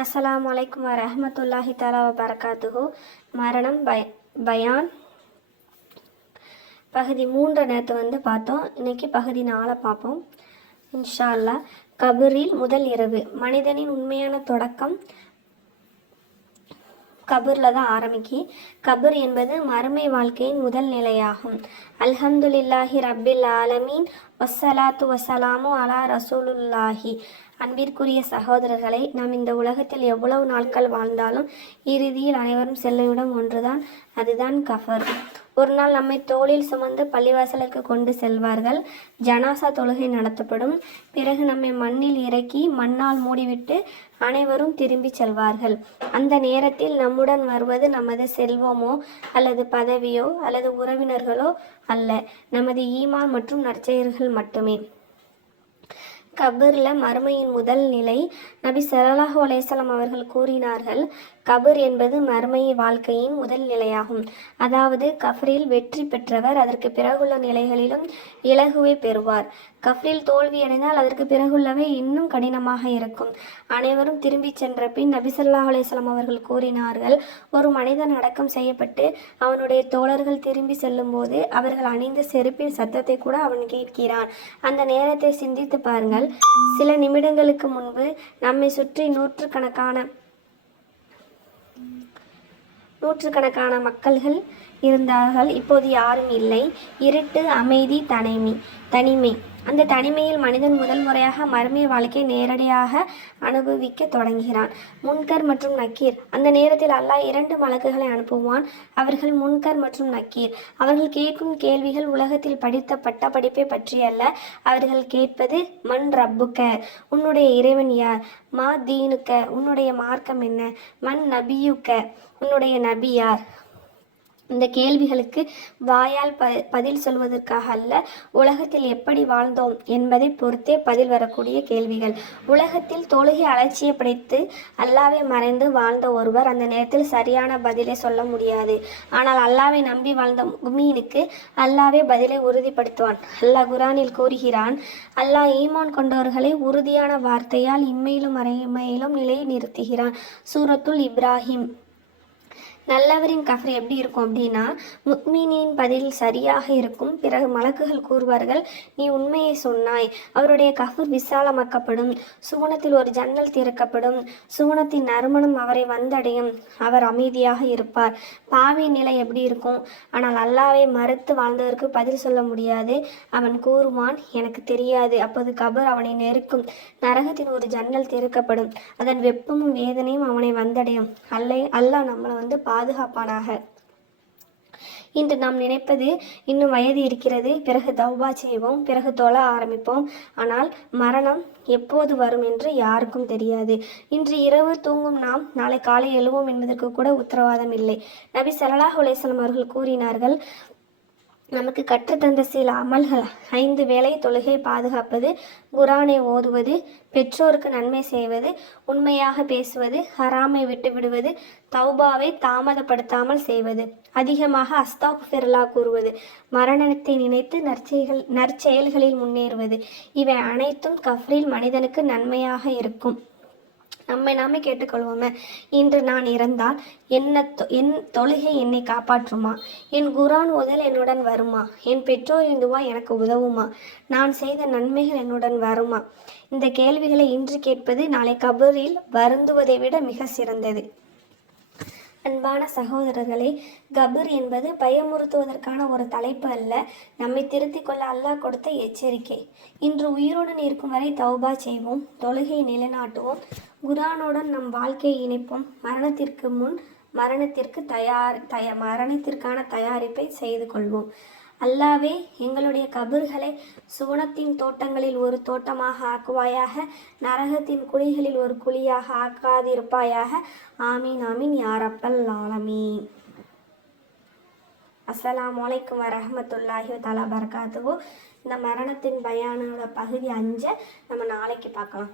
அஸ்ஸலாமு அலைக்கும் வரஹ்மத்துல்லாஹி தஆலா வபரகாத்துஹு. மரணம் பயான் பகுதி 3 நேற்று பார்த்தோம். இன்னைக்கு பகுதி 4 பார்ப்போம் இன்ஷா அல்லாஹ். கபரில் முதல் இரவு. மனிதனின் உண்மையான தொடக்கம் கபூரில் தான் ஆரம்பிக்கி. கபூர் என்பது மறுமை வாழ்க்கையின் முதல் நிலையாகும். அல்ஹம்துலில்லாஹி ரப்பில் ஆலமீன் வஸ்ஸலாத்து வஸ்ஸலாமு அலா ரசூலுல்லாஹி. அன்பிற்குரிய சகோதரர்களை, நாம் இந்த உலகத்தில் எவ்வளவு நாட்கள் வாழ்ந்தாலும் இறுதியில் அனைவரும் செல்லும் இடம் ஒன்றுதான், அதுதான் கபர். ஒரு நாள் நம்மை தோளில் சுமந்து பள்ளிவாசலுக்கு கொண்டு செல்வார்கள். ஜனாசா தொழுகை நடத்தப்படும். பிறகு நம்மை மண்ணில் இறக்கி மண்ணால் மூடிவிட்டு அனைவரும் திரும்பி செல்வார்கள். அந்த நேரத்தில் நம்முடன் வருவது நமது செல்வமோ அல்லது பதவியோ அல்லது உறவினர்களோ அல்ல, நமது ஈமான் மற்றும் நற்செயல்கள் மட்டுமே. கபூரில் மறுமையின் முதல் நிலை. நபி ஸல்லல்லாஹு அலைஹி வஸல்லம் அவர்கள் கூறினார்கள், கபூர் என்பது மறுமை வாழ்க்கையின் முதல் நிலையாகும். அதாவது கஃப்ரில் வெற்றி பெற்றவர் அதற்கு பிறகுள்ள நிலைகளிலும் இலகுவை பெறுவார். கஃப்ரில் தோல்வியடைந்தால் அதற்கு பிறகுள்ளவை இன்னும் கடினமாக இருக்கும். அனைவரும் திரும்பி சென்ற பின் நபி ஸல்லல்லாஹு அலைஹி வஸல்லம் அவர்கள் கூறினார்கள், ஒரு மனிதன் அடக்கம் செய்யப்பட்டு அவனுடைய தோழர்கள் திரும்பி செல்லும் போது அவர்கள் அணிந்த செருப்பின் சத்தத்தை கூட அவன் கேட்கிறான். அந்த நேரத்தை சிந்தித்து பாருங்கள். சில நிமிடங்களுக்கு முன்பு நம்மை சுற்றி நூற்றுக்கணக்கான மக்கள்கள் இருந்தார்கள். இப்போது யாரும் இல்லை. இருட்டு, அமைதி, தனிமை. அந்த தனிமையில் மனிதன் முதல் முறையாக மறுமை வாழ்க்கையை நேரடியாக அனுபவிக்க தொடங்குகிறான். முன்கர் மற்றும் நக்கீர். அந்த நேரத்தில் அல்லாஹ் 2 மலக்குகளை அனுப்புவான். அவர்கள் முன்கர் மற்றும் நக்கீர். அவர்கள் கேட்கும் கேள்விகள் உலகத்தில் படித்த பட்டப்படிப்பை பற்றியல்ல. அவர்கள் கேட்பது, மன் ரப்புக்க, உன்னுடைய இறைவன் யார்? மா தீனுக்க, உன்னுடைய மார்க்கம் என்ன? மன் நபியுக்க, உன்னுடைய நபி யார்? இந்த கேள்விகளுக்கு வாயால் பதில் சொல்வதற்காக அல்ல, உலகத்தில் எப்படி வாழ்ந்தோம் என்பதை பொறுத்தே பதில் வரக்கூடிய கேள்விகள். உலகத்தில் தொழுகை அலட்சியப்படுத்தி அல்லாவை மறைந்து வாழ்ந்த ஒருவர் அந்த நேரத்தில் சரியான பதிலை சொல்ல முடியாது. ஆனால் அல்லாவை நம்பி வாழ்ந்த முஃமினுக்கு அல்லாவே பதிலை உறுதிப்படுத்துவான். அல்லாஹ் குர்ஆனில் கூறுகிறான், அல்லாஹ் ஈமான் கொண்டவர்களை உறுதியான வார்த்தையால் இம்மையிலும் மறுமையிலும் நிலை நிறுத்துகிறான். சூரத்துல் இப்ராஹிம். நல்லவரின் கஃபர் எப்படி இருக்கும் அப்படின்னா, முஃமினின் பதில் சரியாக இருக்கும். பிறகு மலக்குகள் கூறுவார்கள், நீ உண்மையை சொன்னாய். அவருடைய கஃபர் விசாலமாக்கப்படும். சுவனத்தில் ஒரு ஜன்னல் திறக்கப்படும். சுவனத்தின் நறுமணம் அவரை வந்தடையும். அவர் அமைதியாக இருப்பார். பாவியின் நிலை எப்படி இருக்கும்? ஆனால் அல்லாவை மறுத்து வாழ்ந்ததற்கு பதில் சொல்ல முடியாது. அவன் கூறுவான், எனக்கு தெரியாது. அப்போது கபர் அவனை நெருக்கும். நரகத்தின் ஒரு ஜன்னல் திறக்கப்படும். அதன் வெப்பமும் வேதனையும் அவனை வந்தடையும். அல்லாஹ் நம்மளை பாதுகாப்பானாக. இன்று நாம் நினைப்பது, இன்னும் வயது இருக்கிறது, பிறகு தௌபா செய்வோம், பிறகு தொழ ஆரம்பிப்போம். ஆனால் மரணம் எப்போது வரும் என்று யாருக்கும் தெரியாது. இன்று இரவு தூங்கும் நாம் நாளை காலை எழுவோம் என்பதற்கு கூட உத்தரவாதம் இல்லை. நபி ஸல்லல்லாஹு அலைஹி வஸல்லம் அவர்கள் கூறினார்கள், நமக்கு கற்றுத்தந்த சில அமல்கள்: 5 வேளை தொழுகை பாதுகாப்பது, குர்ஆனை ஓதுவது, பெற்றோருக்கு நன்மை செய்வது, உண்மையாக பேசுவது, ஹராமை விட்டு விடுவது, தௌபாவை தாமதப்படுத்தாமல் செய்வது, அதிகமாக அஸ்தக்ஃபிருல்லாஹ் கூறுவது, மரணத்தை நினைத்து நற்செயல்களில் முன்னேறுவது. இவை அனைத்தும் கஃப்ரில் மனிதனுக்கு நன்மையாக இருக்கும். நம்மை நாமே கேட்டுக்கொள்வோமே, இன்று நான் இறந்தால் என் தொழுகை என்னை காப்பாற்றுமா? என் குர்ஆன் ஓதல் என்னுடன் வருமா? என் பெற்றோரின் துவா எனக்கு உதவுமா? நான் செய்த நன்மைகள் என்னுடன் வருமா? இந்த கேள்விகளை இன்று கேட்பது நாளை கபரில் வருந்துவதை விட மிக சிறந்தது. அன்பான சகோதரர்களே, கபர் என்பது பயமுறுத்துவதற்கான ஒரு தலைப்பு அல்ல, நம்மை திருத்திக் கொள்ள அல்லாஹ் கொடுத்த எச்சரிக்கை. இன்று உயிருடன் இருக்கும் வரை தௌபா செய்வோம், தொழுகை நிலைநாட்டுவோம், குர்ஆனுடன் நம் வாழ்க்கையை இணைப்போம். மரணத்திற்கான தயாரிப்பை செய்து கொள்வோம். அல்லாவே எங்களுடைய கபர்களை சுவனத்தின் தோட்டங்களில் ஒரு தோட்டமாக ஆக்குவாயாக, நரகத்தின் குழிகளில் ஒரு குழியாக ஆக்காதிருப்பாயாக. ஆமீன் ஆமீன் யா ரப்பல் ஆலமீன். அஸ்ஸலாமு அலைக்கும் வரஹ்மத்துல்லாஹி தஆலா வபரகாத்துஹு. இந்த மரணத்தின் பயானோட பகுதி 5 நம்ம நாளைக்கு பார்க்கலாம்.